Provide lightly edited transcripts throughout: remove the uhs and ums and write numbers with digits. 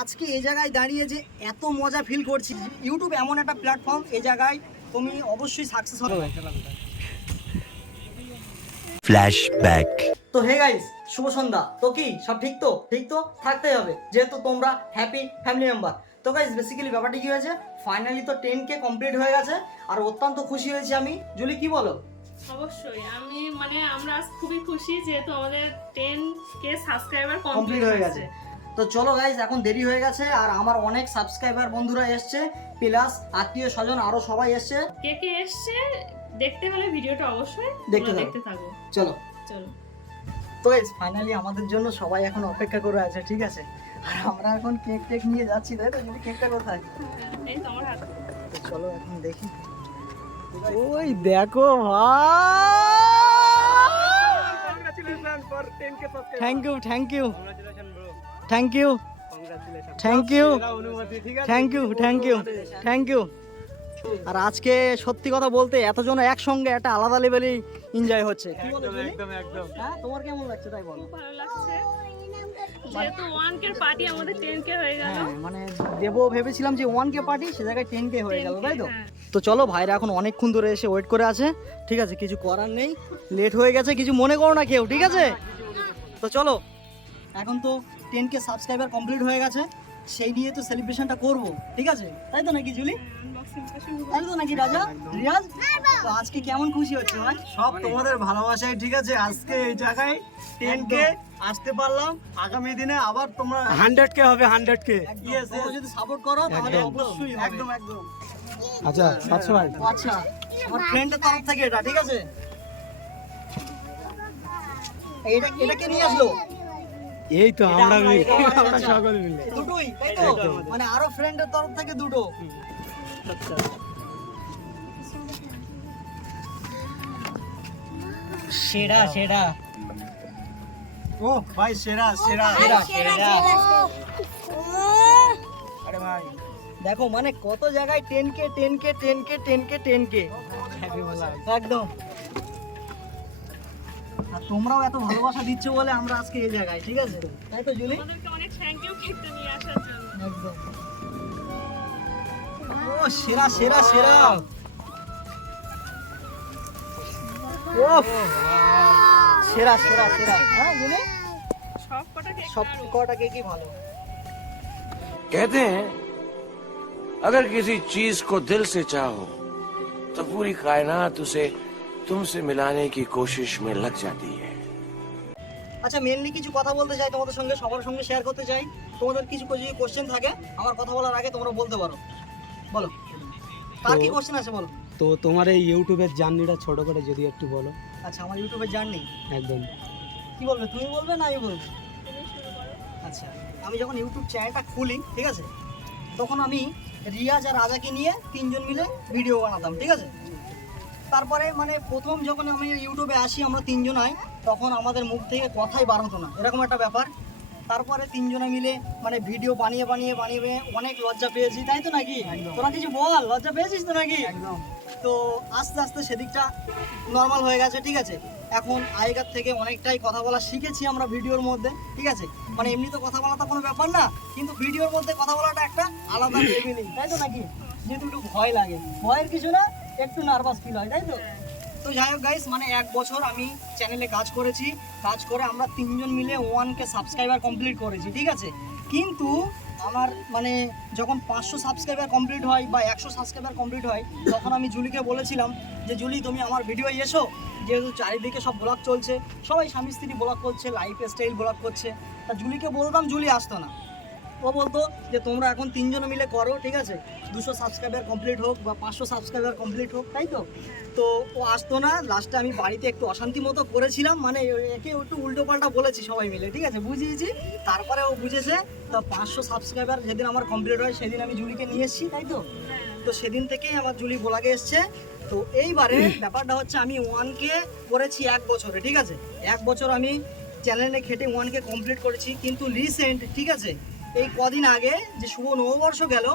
আজকে এই জায়গায় দাঁড়িয়ে যে এত মজা ফিল করছি। ইউটিউব এমন একটা প্ল্যাটফর্ম, এই জায়গায় তুমি অবশ্যই সাকসেস হবে। ফ্ল্যাশব্যাক। তো হে গাইস, শুভ সন্ধ্যা। তো কি সব ঠিক তো? ঠিক তো থাকতেই হবে, যেহেতু তোমরা হ্যাপি ফ্যামিলি মেম্বার। তো গাইস বেসিক্যালি ব্যাপারটা কি হয়েছে, ফাইনালি তো 10K কমপ্লিট হয়ে গেছে আর অত্যন্ত খুশি হয়েছি আমি। জুলি কি বলো? অবশ্যই আমরা আজ খুবই খুশি, যেহেতু আমাদের 10K সাবস্ক্রাইবার কমপ্লিট হয়ে গেছে। তো চলো গাইস, এখন দেরি হয়ে গেছে আর আমার অনেক সাবস্ক্রাইবার বন্ধুরা এসছে, প্লাস আত্মীয় স্বজন আরো সবাই এসছে। কে কে এসছে দেখতে হলে ভিডিওটা অবশ্যই দেখতে থাকো। চলো চলো। তো গাইস ফাইনালি আমাদের জন্য সবাই এখন অপেক্ষা করে আছে, ঠিক আছে? আর আমরা এখন কেক টেক নিয়ে যাচ্ছি, তাই তো? যদি কেকটা কোথায়? এই তো আমার হাতে। তো চলো এখন দেখি। ওই দেখো ভাই, thank you thank you thank you thank you thank you thank you thank you. আর আজকে সত্যি কথা বলতে এতজন একসঙ্গে একটা আলাদা লেভেলেই এনজয় হচ্ছে। হ্যাঁ, তোমার কেমন লাগছে তাই বলো? খুব ভালো লাগছে, যেহেতু 1K পার্টি আমাদের 10K হয়ে গেল। হ্যাঁ, মানে দেবো ভেবেছিলাম যে 1K পার্টি, সে জায়গায় 10K হয়ে গেল, তাই তো? হ্যাঁ। তো চলো, ভাইরা এখন অনেকক্ষণ ধরে এসে ওয়েট করে আছে, ঠিক আছে? কিছু করার নেই, লেট হয়ে গেছে, কিছু মনে করো না কেউ, ঠিক আছে? তো চলো, এখন তো 10K সাবস্ক্রাইবার কমপ্লিট হয়ে গেছে, সেই নিয়ে তো সেলিব্রেশনটা করব, ঠিক আছে? তাই তো নাকি জুলি? তাই তো নাকি রাজা, রিয়াজ? তো আজকে কেমন খুশি হচ্ছে ভাই? সব তোমাদের ভালোবাসায়, ঠিক আছে? আজকে এই জায়গায় 10K আসতে পারলাম, আগামী দিনে আবার তোমরা 100K হবে, 100K। তোমরা যদি সাপোর্ট করো তাহলে অবশ্যই হবে। একদম একদম। আচ্ছা আচ্ছা ভাই, আচ্ছা, আমার ফ্রেন্ডের তরফ থেকে এটা, ঠিক আছে? এটা এটা কে নিয়ে আসলো? এই তো আমরা আমরা আমরা সকলে মিলে দুটোই, তাই তো? মানে আরো ফ্রেন্ডের তরফ থেকে দুটো। আচ্ছা, সেরা সেরা ও ভাই, সেরা সেরা সেরা সেরা। আরে ভাই, দেখো মানে কত জায়গায় 10K 10K 10K 10K 10K একদম। আর তোমরাও এত ভালোবাসা দিচ্ছ বলে আমরা আজকে এই জায়গায়, ঠিক আছে? তাই তো জুলি? আমাদেরকে অনেক থ্যাংক ইউ কেকটা নিয়ে আসার জন্য। একদম। ও সেরা সেরা সেরা। ও সেরা সেরা সেরা। হ্যাঁ জুলি, সব কটা কেক সব কটা কেকই ভালো। कहते हैं अगर किसी चीज को दिल से चाहो तो पूरी कायनात उसे तुमसे मिलाने की कोशिश में लग जाती है। আচ্ছা, মেনলি কিছু কথা বলতে চাই তোমাদের সঙ্গে, সবার সঙ্গে শেয়ার করতে চাই। তোমাদের কিছু যদি কোশ্চেন থাকে আমার কথা বলার আগে তোমরা বলতে পারো, বলো কার কি কোশ্চেন আছে বলো। তো তোমার এই ইউটিউবের জার্নিটা ছোট করে যদি একটু বলো। আচ্ছা, আমার ইউটিউবের জার্নি একদম। কি বলবে, তুমি বলবে না আমি বলবো? আচ্ছা, আমি যখন ইউটিউব চ্যানেলটা খুলি, ঠিক আছে, তখন আমি রিয়াজ আর রাজাকে নিয়ে তিনজন মিলে ভিডিও বানাতাম, ঠিক আছে? তারপরে মানে প্রথম যখন আমি ইউটিউবে আসি আমরা তিনজনাই, তখন আমাদের মুখ থেকে কথাই বার হতো না, এরকম একটা ব্যাপার। তারপরে তিনজনে মিলে মানে ভিডিও বানিয়ে বানিয়ে বানিয়ে অনেক লজ্জা পেয়েছি, তাই তো নাকি? তোরা কিছু বল, লজ্জা পেয়েছিস তো নাকি? তো আস্তে আস্তে সেদিকটা নর্মাল হয়ে গেছে, ঠিক আছে? এখন আগেকার থেকে অনেকটাই কথা বলা শিখেছি আমরা ভিডিওর মধ্যে, ঠিক আছে? মানে এমনি তো কথা বলাটা কোনো ব্যাপার না, কিন্তু ভিডিওর মধ্যে কথা বলাটা একটা আলাদা লেভেলই, তাই তো নাকি? যেহেতু একটু ভয় লাগে, ভয়ের কিছু না, একটু নার্ভাস ফিল হয়, তাই তো? তো যাই হোক গাইস, মানে 1 বছর আমি চ্যানেলে কাজ করেছি, কাজ করে আমরা তিনজন মিলে 1K সাবস্ক্রাইবার কমপ্লিট করেছি, ঠিক আছে? কিন্তু আমার মানে যখন 500 সাবস্ক্রাইবার কমপ্লিট হয় বা 100 সাবস্ক্রাইবার কমপ্লিট হয়, তখন আমি জুলিকে বলেছিলাম যে জুলি তুমি আমার ভিডিও এসো, যেহেতু চারিদিকে সব ব্লগ চলছে, সবাই স্বামী স্ত্রী ব্লগ করছে, লাইফ স্টাইল ব্লগ করছে। তা জুলিকে বলতাম, জুলি আসতো না। ও বলতো যে তোমরা এখন তিনজন মিলে করো, ঠিক আছে? 200 সাবস্ক্রাইবার কমপ্লিট হোক বা 500 সাবস্ক্রাইবার কমপ্লিট হোক, তাই তো? তো ও আসতো না। লাস্টে আমি বাড়িতে একটু অশান্তি মতো করেছিলাম, মানে একে একটু উল্টো পাল্টা বলেছি সবাই মিলে, ঠিক আছে? বুঝিয়েছি, তারপরে ও বুঝেছে। তো 500 সাবস্ক্রাইবার যেদিন আমার কমপ্লিট হয় সেদিন আমি জুলিকে নিয়ে এসেছি, তাই তো? তো সেদিন থেকেই আমার জুলি ব্লগে এসছে। তো এইবারে ব্যাপারটা হচ্ছে আমি 1K করেছি 1 বছরে, ঠিক আছে? 1 বছর আমি চ্যানেলে খেটে 1K কমপ্লিট করেছি। কিন্তু রিসেন্ট, ঠিক আছে, এই কদিন আগে যে শুভ নববর্ষ গেল,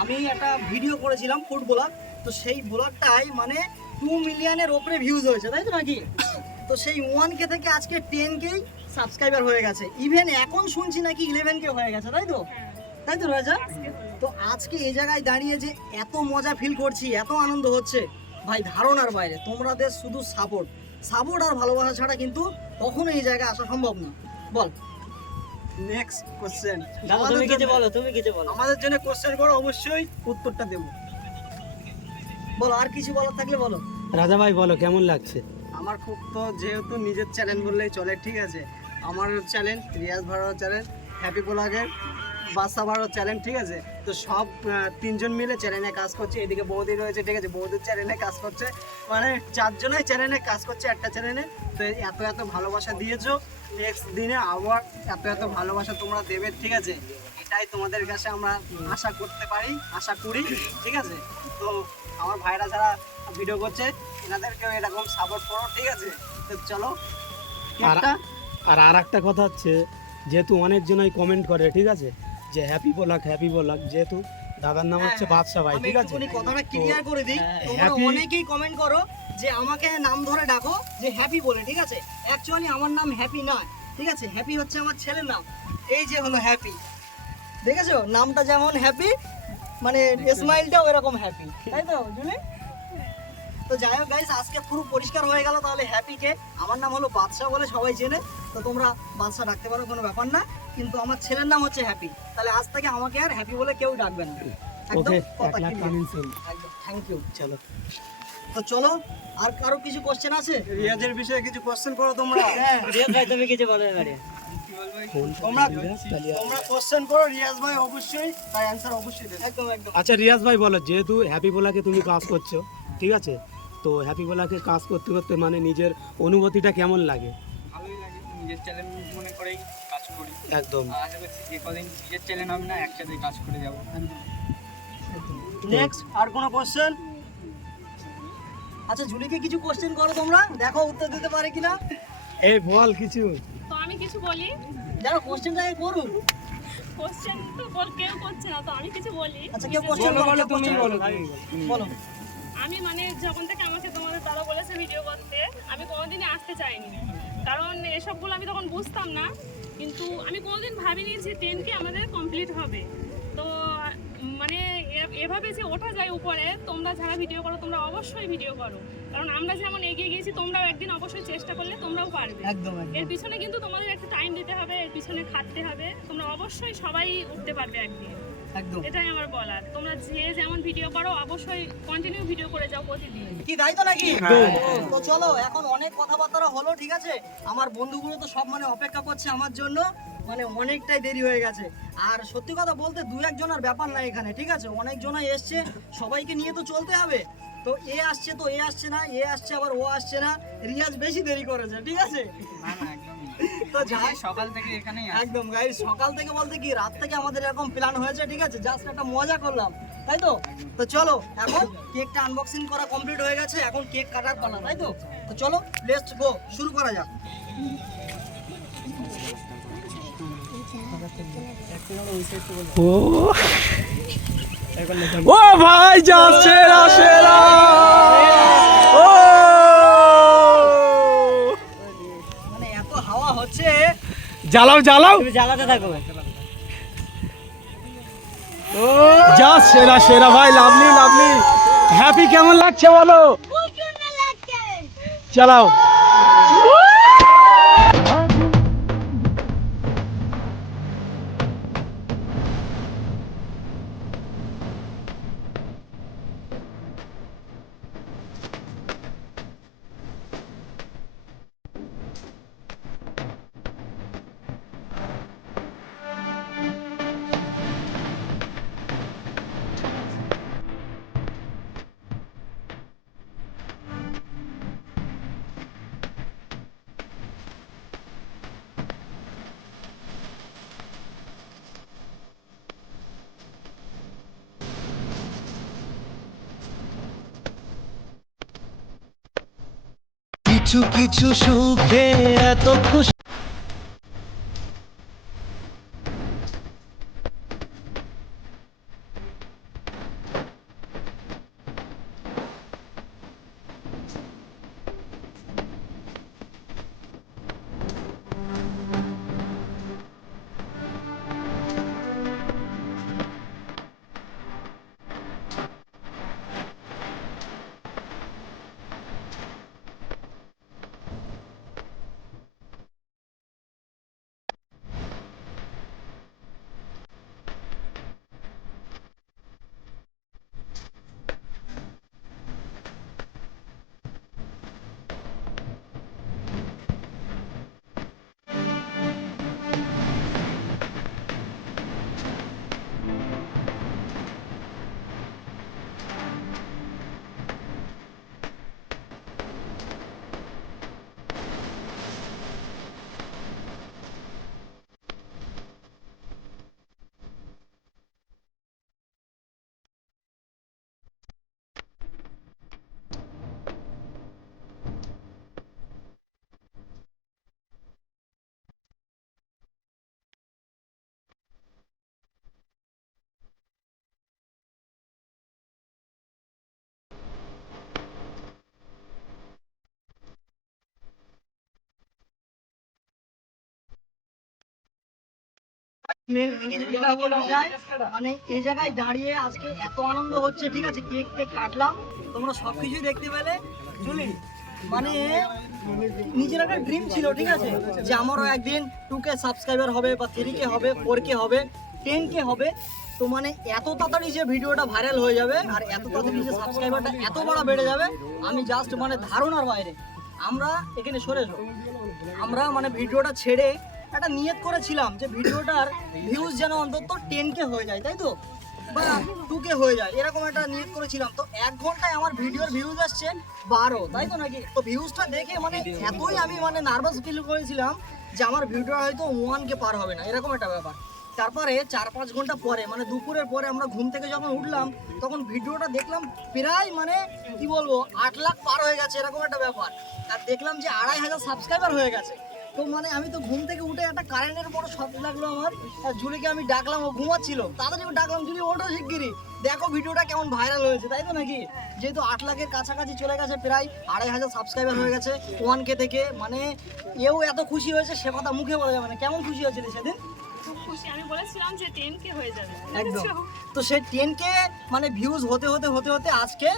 আমি একটা ভিডিও করেছিলাম ফুড ব্লগ। তো সেই ব্লগটাই মানে 2 মিলিয়নের ওপরে ভিউজ হয়েছে, তাই তো নাকি? তো সেই 1K থেকে আজকে 10K সাবস্ক্রাইবার হয়ে গেছে, ইভেন এখন শুনছি নাকি 11K হয়ে গেছে, তাই তো? তাই তো রাজা? তো আজকে এই জায়গায় দাঁড়িয়ে যে এত মজা ফিল করছি, এত আনন্দ হচ্ছে ভাই ধারণার বাইরে। তোমাদের শুধু সাপোর্ট আর ভালোবাসা ছাড়া কিন্তু কখনো এই জায়গায় আসা সম্ভব না। বল নেক্সট কোশ্চেন। তুমি কিছু বলো। আমাদের জন্য কোশ্চেন করো, অবশ্যই উত্তরটা দেবো। বলো, আর কিছু বলার থাকলে বলো। রাজা ভাই বলো কেমন লাগছে? আমার খুব, তো যেহেতু নিজের চ্যানেল বললেই চলে, ঠিক আছে, আমার চ্যানেল, রিয়াজ ভাড়ার চ্যানেল, হ্যাপি ব্লগের, বাদশা ভাড়ার চ্যানেল, ঠিক আছে, তো সব তিনজন মিলে চ্যানেলে কাজ করছে। এদিকে বৌদি রয়েছে, ঠিক আছে, বৌদির চ্যানেলে কাজ করছে, মানে চারজনেই চ্যানেলে কাজ করছে একটা চ্যানেলে। তো এত ভালোবাসা দিয়েছো, নেক্সট দিনে আবার এত ভালোবাসা তোমরা দেবে, ঠিক আছে, এটাই তোমাদের কাছে আমরা আশা করতে পারি, আশা করি, ঠিক আছে। তো আমার ভাইরা যারা ভিডিও করছে এনাদেরকেও এরকম সাপোর্ট করো, ঠিক আছে। তো চলো কেকটা। আর একটা কথা হচ্ছে, যেহেতু অনেকজনই কমেন্ট করে, ঠিক আছে, যে হ্যাপি ব্লগ, যেহেতু দাদার নাম হচ্ছে বাদশা ভাই, আমি ঠিক আছে, একটুখানি কথাটা ক্লিয়ার করে দিই। তোমরা happy- অনেকেই কমেন্ট করো যে আমাকে নাম ধরে ডাকো যে হ্যাপি বলে, ঠিক আছে। অ্যাকচুয়ালি আমার নাম হ্যাপি নয়, ঠিক আছে, হ্যাপি হচ্ছে আমার ছেলের নাম। এই যে হলো হ্যাপি, দেখেছো নামটা যেমন হ্যাপি, মানে স্মাইলটাও এরকম হ্যাপি, তাই তো জুলি? তো যাই হোক গাইস, আজকে পুরো পরিষ্কার হয়ে গেল তাহলে হ্যাপি কে। আমার নাম হলো বাদশা বলে সবাই চেনে, তো তোমরা বাদশা ডাকতে পারো, কোনো ব্যাপার না, কিন্তু আমার ছেলের নাম হচ্ছে হ্যাপি। তাহলে আজ থেকে আমাকে আর হ্যাপি বলে কেউ ডাকবে না, একদম ওকে, কথা 1 লাখ clear। কমেন্ট শুন। একদম, থ্যাংক ইউ। চলো তো চলো, আর কারো কিছু কোশ্চেন আছে? রিয়াজের বিষয়ে কিছু কোশ্চেন করো তোমরা। হ্যাঁ রিয়াজ ভাই, তুমি কিছু বলো এবারে। তোমরা কোশ্চেন করো, রিয়াজ ভাই অবশ্যই তার অ্যানসার অবশ্যই দেবে। একদম একদম। আচ্ছা রিয়াজ ভাই বলো, যেহেতু হ্যাপি ব্লগে তুমি কাজ করছো, ঠিক আছে, তো হ্যাপি ব্লগে কাজ করতে করতে মানে নিজের অনুভূতিটা কেমন লাগে? ভালোই লাগে, নিজের চ্যানেল মনে করেই কাজ করি। একদম। আর আশা করছি যে কদিন নিজের চ্যানেল হবে না, একসাথে কাজ করে যাবো। নেক্সট আর কোনো কোশ্চেন? আচ্ছা জুলিকে কিছু কোশ্চেন করো তোমরা, দেখো উত্তর দিতে পারে কিনা। এই বল কিছু। তো আমি কিছু বলি, দেখো কোশ্চেনটাকে করুন। কোশ্চেন তো কেউ করছে না, তো আমি কিছু বলি। আচ্ছা কেউ কোশ্চেন বলো, তুমি বলো, বলো। আমি মানে যখন থেকে আমাকে তোমাদের দাদা বলেছে ভিডিও করতে, আমি কোনোদিনই আসতে চাইনি, কারণ এসবগুলো আমি তখন বুঝতাম না। কিন্তু আমি কোনোদিন ভাবিনি যে 10K আমাদের কমপ্লিট হবে। তো মানে এভাবে যে ওঠা যায় উপরে, তোমরা যারা ভিডিও করো তোমরা অবশ্যই ভিডিও করো, কারণ আমরা যেমন এগিয়ে গিয়েছি তোমরাও একদিন অবশ্যই চেষ্টা করলে তোমরাও পারবে। একদম এর একদম পিছনে কিন্তু তোমাদের একটা টাইম দিতে হবে, এর পিছনে খাটতে হবে, তোমরা অবশ্যই সবাই উঠতে পারবে একদিন, একদম। এটাই আমার বলার। তোমরা যে যেমন ভিডিও করো অবশ্যই কন্টিনিউ ভিডিও করে যাও প্রতিদিন। কি তাই তো নাকি? তো চলো এখন অনেক কথাবার্তা হলো, ঠিক আছে, আমার বন্ধুগুলো তো সব মানে অপেক্ষা করছে আমার জন্য, মানে অনেকটাই দেরি হয়ে গেছে। আর সত্যি কথা বলতে দু একজনের ব্যাপার না এখানে, ঠিক আছে, অনেকজনাই এসছে, সবাইকে নিয়ে তো চলতে হবে। তো এ আসছে তো এ আসছে না, এ আসছে আবার ও আসছে না, রিয়াজ বেশি দেরি করেছে, ঠিক আছে। না না, একদমই তো যাই, সকাল থেকে এখানেই আছি। একদম গাইস, সকাল থেকে বলতে কি রাত থেকে আমাদের এরকম প্ল্যান হয়েছে, ঠিক আছে, জাস্ট একটা মজা করলাম, তাই তো। তো চলো এখন কেকটা আনবক্সিং করা কমপ্লিট হয়ে গেছে, এখন কেক কাটার পালা, তাই তো। তো চলো লেটস গো, শুরু করা যাক। ও ও ভাই যা সেরা সেরা, ও মানে এত হাওয়া হচ্ছে, জ্বালাও জ্বালাও, তুমি জ্বালাতে থাকো। যা সেরা সেরা ভাই, লাভলি লাভলি। হ্যাপি কেমন লাগছে বলো? চালাও। কিছু কিছু সুখে এত খুশি। যেটা বলা যায়, মানে এই জায়গায় দাঁড়িয়ে আজকে এত আনন্দ হচ্ছে, ঠিক আছে, কেক টেক কাটলাম, তোমরা সবকিছুই দেখতে পেলে। জুলি মানে নিজের একটা ড্রিম ছিল, ঠিক আছে, যে আমারও একদিন 2K সাবস্ক্রাইবার হবে বা 3K হবে, 4K হবে, 10K হবে। তো মানে এত তাড়াতাড়ি যে ভিডিওটা ভাইরাল হয়ে যাবে আর এত তাড়াতাড়ি যে সাবস্ক্রাইবারটা এত বড় বেড়ে যাবে, আমি জাস্ট মানে ধারণার বাইরে। আমরা এখানে সরে যাবো, আমরা মানে ভিডিওটা ছেড়ে একটা নিয়ত করেছিলাম যে ভিডিওটার ভিউজ যেন অন্তত 10K হয়ে যায়, তাই তো, বা 2K হয়ে যায়, এরকম একটা নিয়ত করেছিলাম। তো 1 ঘন্টায় আমার ভিডিওর ভিউজ আসছে 12, তাই তো নাকি? তো ভিউজটা দেখে মানে এতই আমি মানে নার্ভাস ফিল করেছিলাম যে আমার ভিডিও হয়তো 1K পার হবে না, এরকম একটা ব্যাপার। তারপরে 4-5 ঘন্টা পরে মানে দুপুরের পরে আমরা ঘুম থেকে যখন উঠলাম তখন ভিডিওটা দেখলাম প্রায় মানে কি বলবো 8 লাখ পার হয়ে গেছে, এরকম একটা ব্যাপার। আর দেখলাম যে 2500 সাবস্ক্রাইবার হয়ে গেছে। তো মানে আমি তো ঘুম থেকে উঠে একটা কারেন্টের বড় শব্দ লাগলো আমার, আর জুলিকে আমি ডাকলাম, ও ঘুমাচ্ছিল, তাড়াতাড়ি ডাকলাম, জুলি ওঠো শিগগিরি, দেখো ভিডিওটা কেমন ভাইরাল হয়েছে, তাই তো নাকি? যেহেতু 8 লাখের কাছাকাছি চলে গেছে, প্রায় 2500 সাবস্ক্রাইবার হয়ে গেছে 1K থেকে, মানে এও এত খুশি হয়েছে সে কথা মুখে বলা যাবে না। কেমন খুশি হয়েছিল সেদিন? খুব খুশি, আমি বলেছিলাম যে 10K হয়ে যাবে। একদম। তো সেই 10K মানে ভিউজ হতে হতে হতে হতে আজকে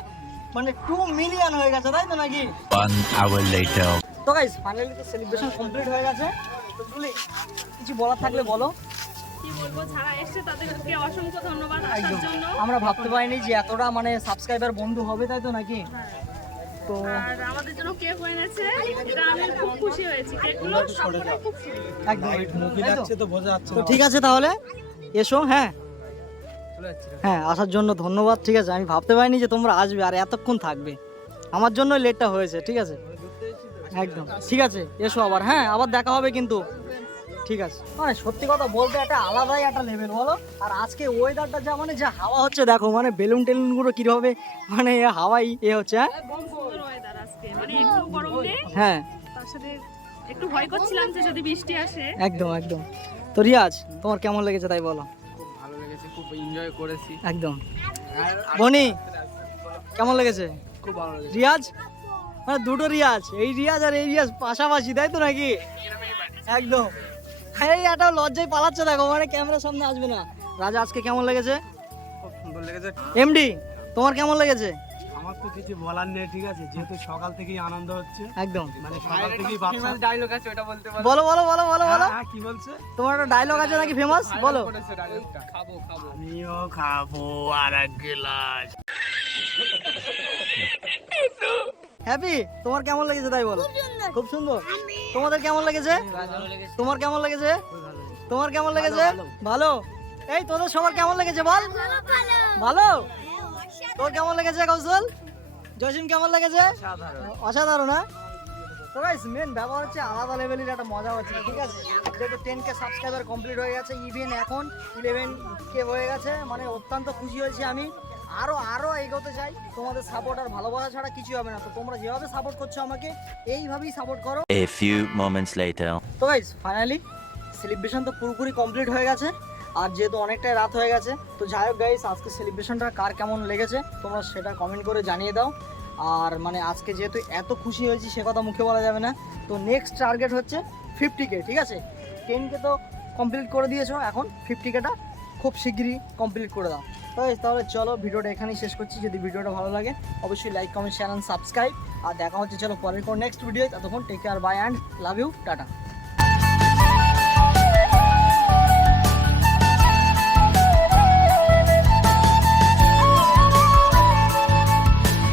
মানে 2 মিলিয়ন হয়ে গেছে, তাই তো নাকি? 1 hour later. তো গাইস ফাইনালি তো সেলিব্রেশন কমপ্লিট হয়ে গেছে। তো জুলি কিছু বলার থাকলে বলো। কি বলবো, যারা এসেছে তাদেরকে অসংখ্য ধন্যবাদ আসার জন্য। আমরা ভাবতে পারিনি যে এতটা মানে সাবস্ক্রাইবার বন্ধু হবে, তাই তো নাকি? তো আর আমাদের জন্য কেক এনেছে, এটা আমি খুব খুশি হয়েছি। কেকগুলো সবকটাই খুব সুন্দর। একদম মুখে তাই তো? যাচ্ছে তো বোঝা যাচ্ছে তো না। ঠিক আছে তাহলে এসো। হ্যাঁ হ্যাঁ, আসার জন্য ধন্যবাদ, ঠিক আছে। আমি ভাবতে পারিনি যে তোমরা আসবে আর এতক্ষণ থাকবে, আমার জন্য লেটটা হয়েছে, ঠিক আছে। একদম ঠিক আছে, এসো আবার, হ্যাঁ আবার দেখা হবে কিন্তু, ঠিক আছে। মানে সত্যি কথা বলতে একটা আলাদাই একটা লেভেল বলো। আর আজকে ওয়েদারটা যা মানে যা হাওয়া হচ্ছে দেখো, মানে বেলুন টেলুনগুলো কিভাবে মানে হাওয়াই হচ্ছে। হ্যাঁ সুন্দর ওয়েদার আজকে, মানে একটু গরম নেই, হ্যাঁ তার সাথে একটু ভয় করছিলাম যে যদি বৃষ্টি আসে। একদম একদম। তো রিয়াজ তোমার কেমন লেগেছে তাই বলো। ভালো লেগেছে, খুব এনজয় করেছি। একদম। বনি কেমন লেগেছে? খুব ভালো লেগেছে। রিয়াজ মানে দুটো রিয়াজ, এই রিয়াজ আর এই রিয়াজ পাশাপাশি, তাই তো নাকি? একদম। এই একটা লজ্জায় পালাচ্ছে দেখো, মানে ক্যামেরার সামনে আসবে না। রাজা আজকে কেমন লেগেছে? খুব সুন্দর লেগেছে। এমডি তোমার কেমন লেগেছে? আমার তো কিছু বলার নেই, ঠিক আছে, যেহেতু সকাল থেকেই আনন্দ হচ্ছে, একদম। মানে সকাল থেকেই বাচ্চা। ডায়লগ আছে, ওটা বলতে পারো? বলো বলো বলো বলো বলো। হ্যাঁ, কি বলছে? তোমার একটা ডায়লগ আছে নাকি ফেমাস, বলো। করেছে ডায়লগটা। খাবো খাবো। আমিও খাবো আর এক গ্লাস। হ্যাপি তোমার কেমন লেগেছে তাই বলো। খুব সুন্দর। তোমাদের কেমন লেগেছে? তোমার কেমন লেগেছে? তোমার কেমন লেগেছে? ভালো। এই তোদের সবার কেমন লেগেছে বল। ভালো। তোর কেমন লেগেছে কৌশল? জসিম কেমন লেগেছে? অসাধারণ। হ্যাঁ তো গাইস মেন ব্যাপার হচ্ছে আলাদা লেভেলের একটা মজা হচ্ছে, ঠিক আছে। যেহেতু 10K সাবস্ক্রাইবার কমপ্লিট হয়ে গেছে, ইভেন এখন 11K হয়ে গেছে, মানে অত্যন্ত খুশি হয়েছি আমি। আরো এগোতে চাই, তোমাদের সাপোর্ট আর ভালোবাসা ছাড়া কিছু হবে না। তো তোমরা যেভাবে সাপোর্ট করছো আমাকে এইভাবেই সাপোর্ট করো। A few moments later. তো গাইস ফাইনালি সেলিব্রেশন তো পুরোপুরি কমপ্লিট হয়ে গেছে, আর যেহেতু অনেকটাই রাত হয়ে গেছে, তো যাই হোক গাইস আজকে সেলিব্রেশনটা কার কেমন লেগেছে তোমরা সেটা কমেন্ট করে জানিয়ে দাও। আর মানে আজকে যেহেতু এত খুশি হয়েছি সে কথা মুখে বলা যাবে না। তো নেক্সট টার্গেট হচ্ছে 50K, ঠিক আছে। 10K তো কমপ্লিট করে দিয়েছো, এখন 50Kটা খুব শিগগিরই কমপ্লিট করে দাও। তো guys, তাহলে চলো ভিডিওটা এখানেই শেষ করছি। যদি ভিডিওটা ভালো লাগে অবশ্যই like comment share and subscribe. আর দেখা হচ্ছে চলো পরের কোন নেক্সট ভিডিও। ততক্ষণ take care, bye and love you, tata.